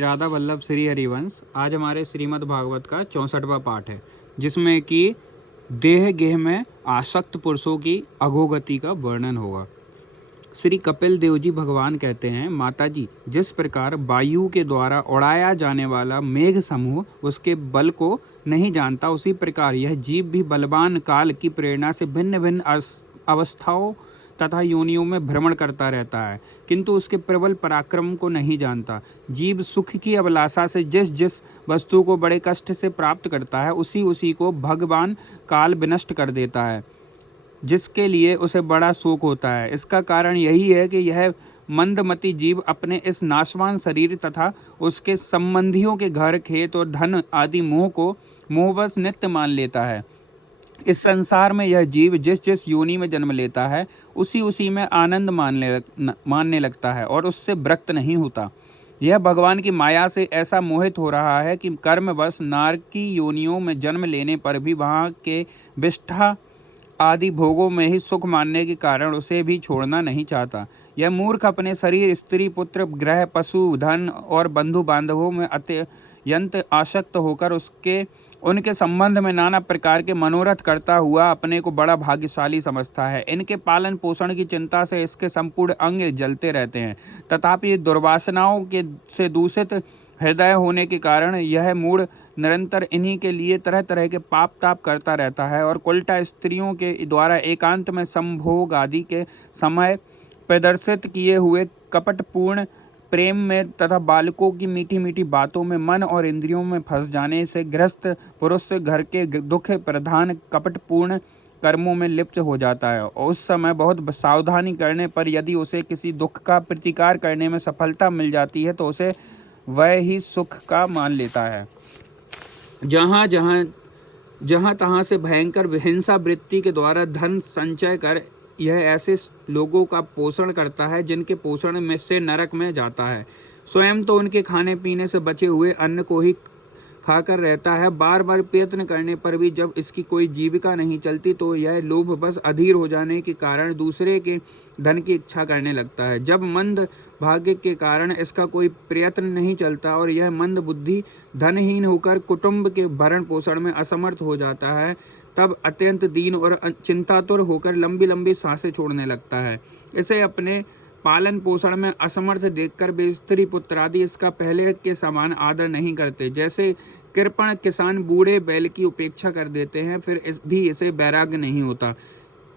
राधा वल्लभ श्री हरिवंश। आज हमारे श्रीमद् भागवत का 64वां पाठ है, जिसमें कि देह गेह में आसक्त पुरुषों की अधोगति का वर्णन होगा। श्री कपिल देव जी भगवान कहते हैं, माता जी, जिस प्रकार वायु के द्वारा उड़ाया जाने वाला मेघ समूह उसके बल को नहीं जानता, उसी प्रकार यह जीव भी बलवान काल की प्रेरणा से भिन्न भिन्न अवस्थाओं तथा योनियों में भ्रमण करता रहता है, किंतु उसके प्रबल पराक्रम को नहीं जानता। जीव सुख की अभिलाषा से जिस जिस वस्तु को बड़े कष्ट से प्राप्त करता है, उसी उसी को भगवान काल विनष्ट कर देता है, जिसके लिए उसे बड़ा शोक होता है। इसका कारण यही है कि यह मंदमती जीव अपने इस नाशवान शरीर तथा उसके संबंधियों के घर, खेत और धन आदि मोह को मोहवश नित्य मान लेता है। इस संसार में यह जीव जिस जिस योनि में जन्म लेता है, उसी उसी में आनंद मानने लगता है और उससे विरक्त नहीं होता। यह भगवान की माया से ऐसा मोहित हो रहा है कि कर्मवश नारकी योनियों में जन्म लेने पर भी वहाँ के विष्ठा आदि भोगों में ही सुख मानने के कारण उसे भी छोड़ना नहीं चाहता। यह मूर्ख अपने शरीर, स्त्री, पुत्र, ग्रह, पशु, धन और बंधु बांधवों में अत्यंत आसक्त होकर उनके संबंध में नाना प्रकार के मनोरथ करता हुआ अपने को बड़ा भाग्यशाली समझता है। इनके पालन पोषण की चिंता से इसके संपूर्ण अंग जलते रहते हैं। तथापि दुर्वासनाओं के से दूषित हृदय होने के कारण यह मूढ़ निरंतर इन्हीं के लिए तरह तरह के पाप ताप करता रहता है और उल्टा स्त्रियों के द्वारा एकांत में संभोग आदि के समय प्रदर्शित किए हुए कपटपूर्ण प्रेम में तथा बालकों की मीठी मीठी बातों में मन और इंद्रियों में फंस जाने से गृहस्थ पुरुष घर के दुख प्रधान कपटपूर्ण कर्मों में लिप्त हो जाता है। और उस समय बहुत सावधानी करने पर यदि उसे किसी दुख का प्रतिकार करने में सफलता मिल जाती है, तो उसे वह ही सुख का मान लेता है। जहाँ तहाँ से भयंकर हिंसा वृत्ति के द्वारा धन संचय कर यह ऐसे लोगों का पोषण करता है जिनके पोषण में से नरक में जाता है। स्वयं तो उनके खाने पीने से बचे हुए अन्न को ही खाकर रहता है। बार बार प्रयत्न करने पर भी जब इसकी कोई जीविका नहीं चलती, तो यह लोभ बस अधीर हो जाने के कारण दूसरे के धन की इच्छा करने लगता है। जब मंद भाग्य के कारण इसका कोई प्रयत्न नहीं चलता और यह मंद बुद्धि धनहीन होकर कुटुंब के भरण पोषण में असमर्थ हो जाता है, तब अत्यंत दीन और चिंतातुर होकर लंबी लंबी सांसें छोड़ने लगता है। इसे अपने पालन पोषण में असमर्थ देखकर वे स्त्री पुत्र आदि इसका पहले के समान आदर नहीं करते। जैसे कृपण किसान बूढ़े बैल की उपेक्षा कर देते हैं, फिर भी इसे वैराग्य नहीं होता।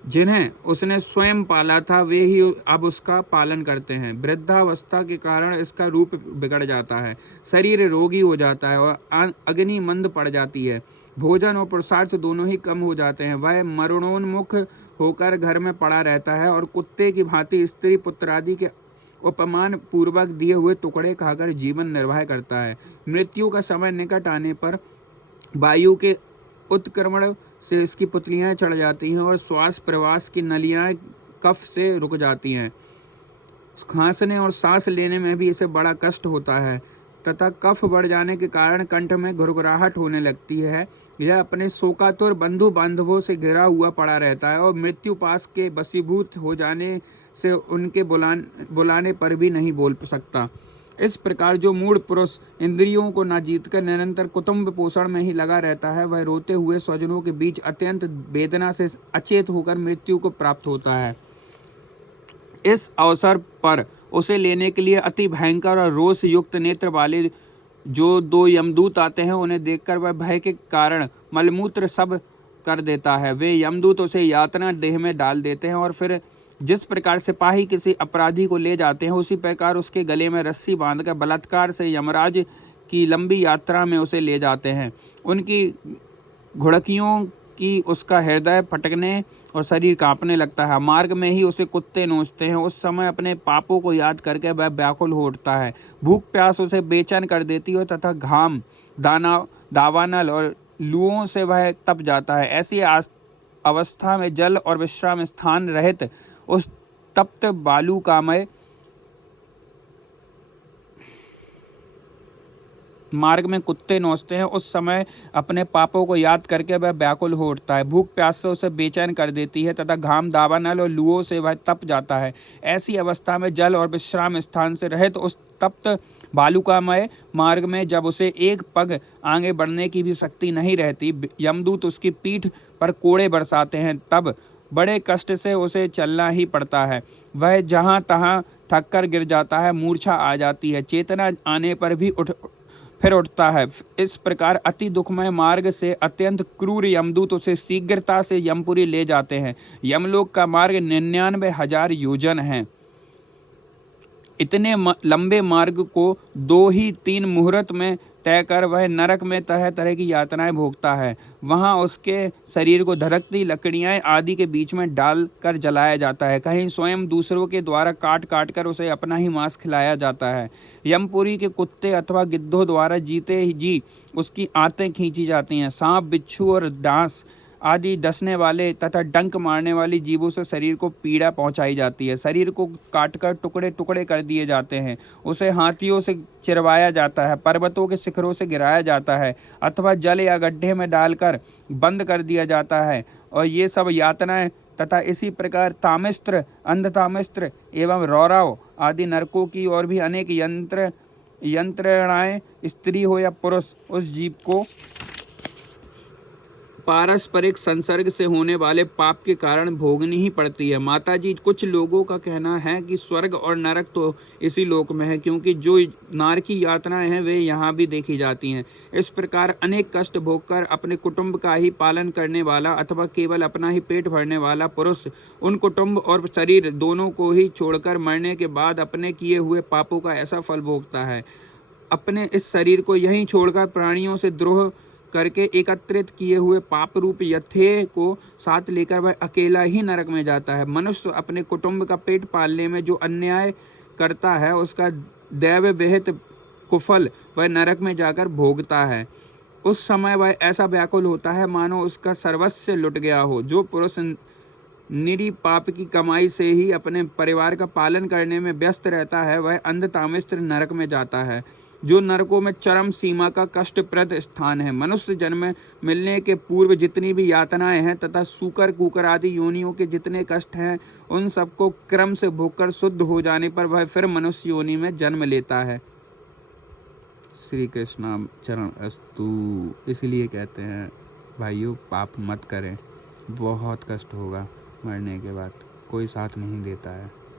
जिन्हें उसने स्वयं पाला था, वे ही अब उसका पालन करते हैं। वृद्धावस्था के कारण इसका रूप बिगड़ जाता है, शरीर रोगी हो जाता है और अग्नि मंद पड़ जाती है। भोजन और पुरुषार्थ दोनों ही कम हो जाते हैं। वह मरणोन्मुख होकर घर में पड़ा रहता है और कुत्ते की भांति स्त्री पुत्र आदि के उपमान पूर्वक दिए हुए टुकड़े खाकर जीवन निर्वाह करता है। मृत्यु का समय निकट आने पर वायु के उत्क्रमण से इसकी पुतलियां चढ़ जाती हैं और श्वास प्रवास की नलियां कफ से रुक जाती हैं। खांसने और सांस लेने में भी इसे बड़ा कष्ट होता है तथा कफ बढ़ जाने के कारण कंठ में घुरघुराहट होने लगती है। यह अपने शोकातुर बंधु बांधवों से घिरा हुआ पड़ा रहता है और मृत्यु पास के वशीभूत हो जाने से उनके बुलाने पर भी नहीं बोल सकता। इस प्रकार जो मूढ़ पुरुष इंद्रियों को न जीतकर निरंतर कुटुंब पोषण में ही लगा रहता है, वह रोते हुए स्वजनों के बीच अत्यंत वेदना से अचेत होकर मृत्यु को प्राप्त होता है। इस अवसर पर उसे लेने के लिए अति भयंकर और रोष युक्त नेत्र वाले जो दो यमदूत आते हैं, उन्हें देखकर वह भय के कारण मलमूत्र सब कर देता है। वे यमदूत उसे यातना देह में डाल देते हैं और फिर जिस प्रकार सिपाही किसी अपराधी को ले जाते हैं, उसी प्रकार उसके गले में रस्सी बांधकर बलात्कार से यमराज की लंबी यात्रा में उसे ले जाते हैं। उनकी घुड़कियों की उसका हृदय फटकने और शरीर कांपने लगता है। मार्ग में ही उसे कुत्ते नोचते हैं। उस समय अपने पापों को याद करके वह व्याकुल हो उठता है। भूख प्यास उसे बेचैन कर देती है तथा घाम, दावानल और लुओं से वह तप जाता है। ऐसी अवस्था में जल और विश्राम स्थान रहित उस तप्त बालुकामय मार्ग में कुत्ते नोचते हैं, उस समय अपने पापों को याद करके वह व्याकुल हो उठता है। भूख प्यास से उसे बेचैन कर देती है तथा घाम, दावानल और लूओं से वह तप जाता है। ऐसी अवस्था में जल और विश्राम स्थान से रहित उस तप्त बालुकामय मार्ग में जब उसे एक पग आगे बढ़ने की भी शक्ति नहीं रहती, यमदूत उसकी पीठ पर कोड़े बरसाते हैं, तब बड़े कष्ट से उसे चलना ही पड़ता है। वह जहाँ तहाँ थक कर गिर जाता है, मूर्छा आ जाती है, चेतना आने पर भी फिर उठता है। इस प्रकार अति दुखमय मार्ग से अत्यंत क्रूर यमदूत उसे शीघ्रता से यमपुरी ले जाते हैं। यमलोक का मार्ग 99,000 योजन है। इतने लंबे मार्ग को 2 ही 3 मुहूर्त में तय कर वह नरक में तरह तरह की यातनाएं भोगता है। वहाँ उसके शरीर को धधकती लकड़ियाँ आदि के बीच में डाल कर जलाया जाता है, कहीं स्वयं दूसरों के द्वारा काट काट कर उसे अपना ही मांस खिलाया जाता है। यमपुरी के कुत्ते अथवा गिद्धों द्वारा जीते जी उसकी आंतें खींची जाती हैं। सांप, बिच्छू और डांस आदि डसने वाले तथा डंक मारने वाली जीवों से शरीर को पीड़ा पहुंचाई जाती है। शरीर को काटकर टुकड़े टुकड़े कर दिए जाते हैं। उसे हाथियों से चिरवाया जाता है, पर्वतों के शिखरों से गिराया जाता है अथवा जल या गड्ढे में डालकर बंद कर दिया जाता है। और ये सब यातनाएं तथा इसी प्रकार तामिस्त्र, अंधतामिस्त्र एवं रौरव आदि नरकों की और भी अनेक यंत्रणाएं स्त्री हो या पुरुष उस जीव को पारस्परिक संसर्ग से होने वाले पाप के कारण भोगनी ही पड़ती है। माताजी, कुछ लोगों का कहना है कि स्वर्ग और नरक तो इसी लोक में है, क्योंकि जो नार की यातनाएं हैं वे यहाँ भी देखी जाती हैं। इस प्रकार अनेक कष्ट भोगकर अपने कुटुंब का ही पालन करने वाला अथवा केवल अपना ही पेट भरने वाला पुरुष उन कुटुंब और शरीर दोनों को ही छोड़कर मरने के बाद अपने किए हुए पापों का ऐसा फल भोगता है। अपने इस शरीर को यहीं छोड़कर प्राणियों से द्रोह करके एकत्रित किए हुए पाप रूप यथेय को साथ लेकर वह अकेला ही नरक में जाता है। मनुष्य अपने कुटुंब का पेट पालने में जो अन्याय करता है उसका दैव विहित कुफल वह नरक में जाकर भोगता है। उस समय वह ऐसा व्याकुल होता है मानो उसका सर्वस्व लुट गया हो। जो पुरुष निरी पाप की कमाई से ही अपने परिवार का पालन करने में व्यस्त रहता है वह अंधतामिस्त्र नरक में जाता है, जो नरकों में चरम सीमा का कष्टप्रद स्थान है। मनुष्य जन्म मिलने के पूर्व जितनी भी यातनाएं हैं तथा सूकर कुकर आदि योनियों के जितने कष्ट हैं उन सबको क्रम से भोगकर शुद्ध हो जाने पर वह फिर मनुष्य योनि में जन्म लेता है। श्री कृष्ण चरण अस्तु। इसलिए कहते हैं भाइयों, पाप मत करें, बहुत कष्ट होगा मरने के बाद, कोई साथ नहीं देता है।